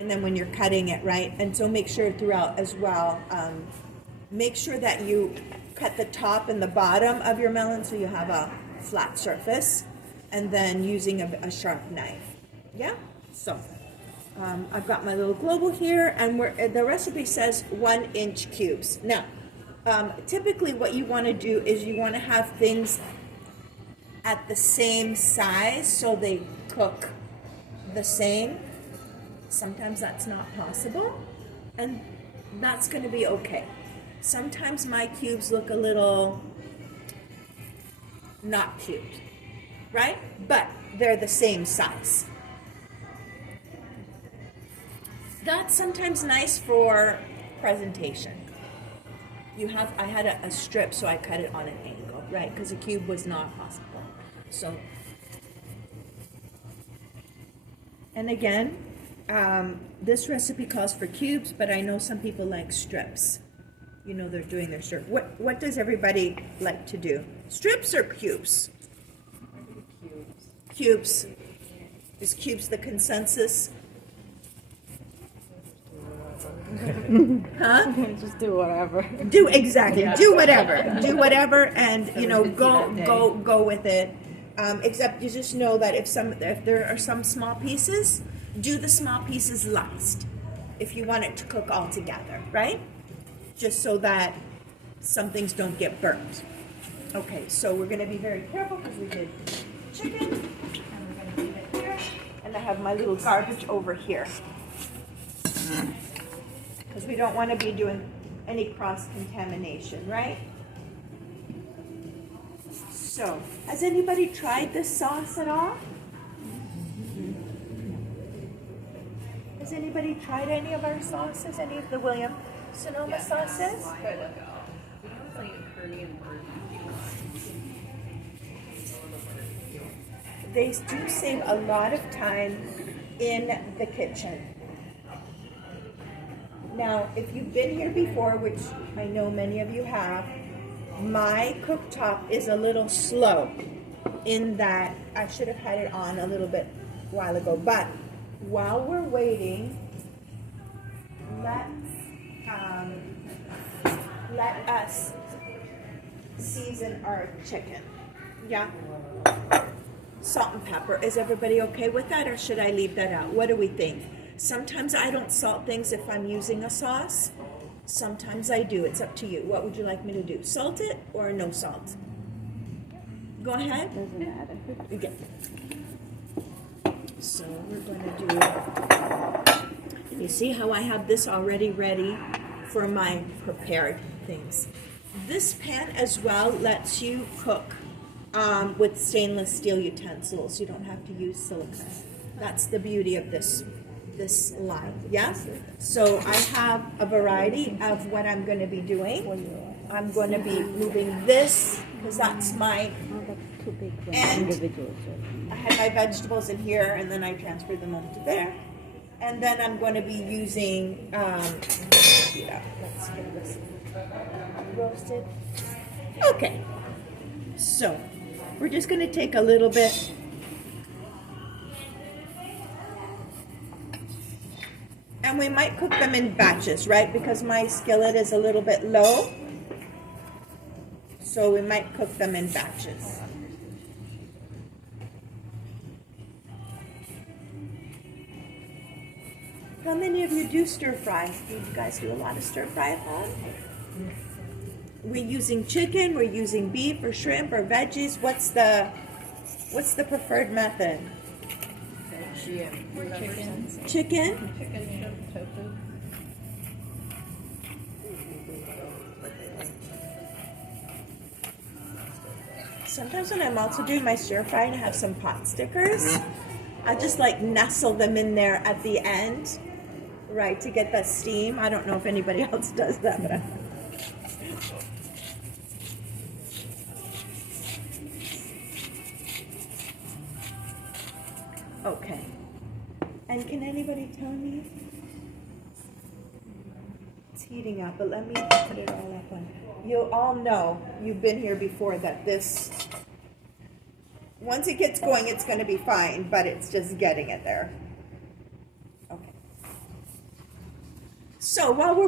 and then when you're cutting it, right? And so make sure throughout as well, make sure that you cut the top and the bottom of your melon so you have a flat surface, and then using a sharp knife. Yeah? So I've got my little global here, and the recipe says 1-inch cubes. Now, typically what you want to do is you want to have things at the same size so they cook the same. Sometimes that's not possible, and that's going to be okay. Sometimes my cubes look a little not cubed, right? But they're the same size. That's sometimes nice for presentation. I had a strip, so I cut it on an angle, right? Because a cube was not possible. So, and again, this recipe calls for cubes, but I know some people like strips. You know, they're doing their strip. What does everybody like to do? Strips or cubes? Cubes. Is cubes the consensus? Huh? Just do whatever. Do whatever, and you know, go with it. Except you just know that if there are some small pieces, do the small pieces last. If you want it to cook all together, right? Just so that some things don't get burnt. Okay, so we're going to be very careful because we did chicken, and we're going to leave it here. And I have my little garbage over here, because we don't want to be doing any cross-contamination, right? So, has anybody tried this sauce at all? Has anybody tried any of our sauces? Any of the William Sonoma sauces? They do save a lot of time in the kitchen. Now, if you've been here before, which I know many of you have, my cooktop is a little slow in that I should have had it on a little bit while ago. But while we're waiting, let us season our chicken. Yeah? Salt and pepper. Is everybody okay with that, or should I leave that out? What do we think? Sometimes I don't salt things if I'm using a sauce. Sometimes I do. It's up to you. What would you like me to do? Salt it or no salt? Go ahead. Doesn't matter. Okay. So we're going to do, you see how I have this already ready for my prepared things. This pan as well lets you cook with stainless steel utensils. You don't have to use silicone. That's the beauty of this line, yeah? So I have a variety of what I'm going to be doing. I'm going to be moving this, because that's my end. I had my vegetables in here, and then I transferred them over to there. And then I'm going to be using, let's get this roasted. Okay, so we're just going to take a little bit. And we might cook them in batches, right? Because my skillet is a little bit low. So we might cook them in batches. How many of you do stir fry? Do you guys do a lot of stir fry at home? We're using chicken, we're using beef or shrimp or veggies. What's the preferred method? Chicken. Chicken, shrimp, tofu. Sometimes when I'm also doing my stir fry and I have some pot stickers, I just like nestle them in there at the end, right, to get that steam. I don't know if anybody else does that, but okay. And can anybody tell me? It's heating up, but let me put it all up on. You'll all know, you've been here before, that this, once it gets going, it's going to be fine, but it's just getting it there. Okay. So while we're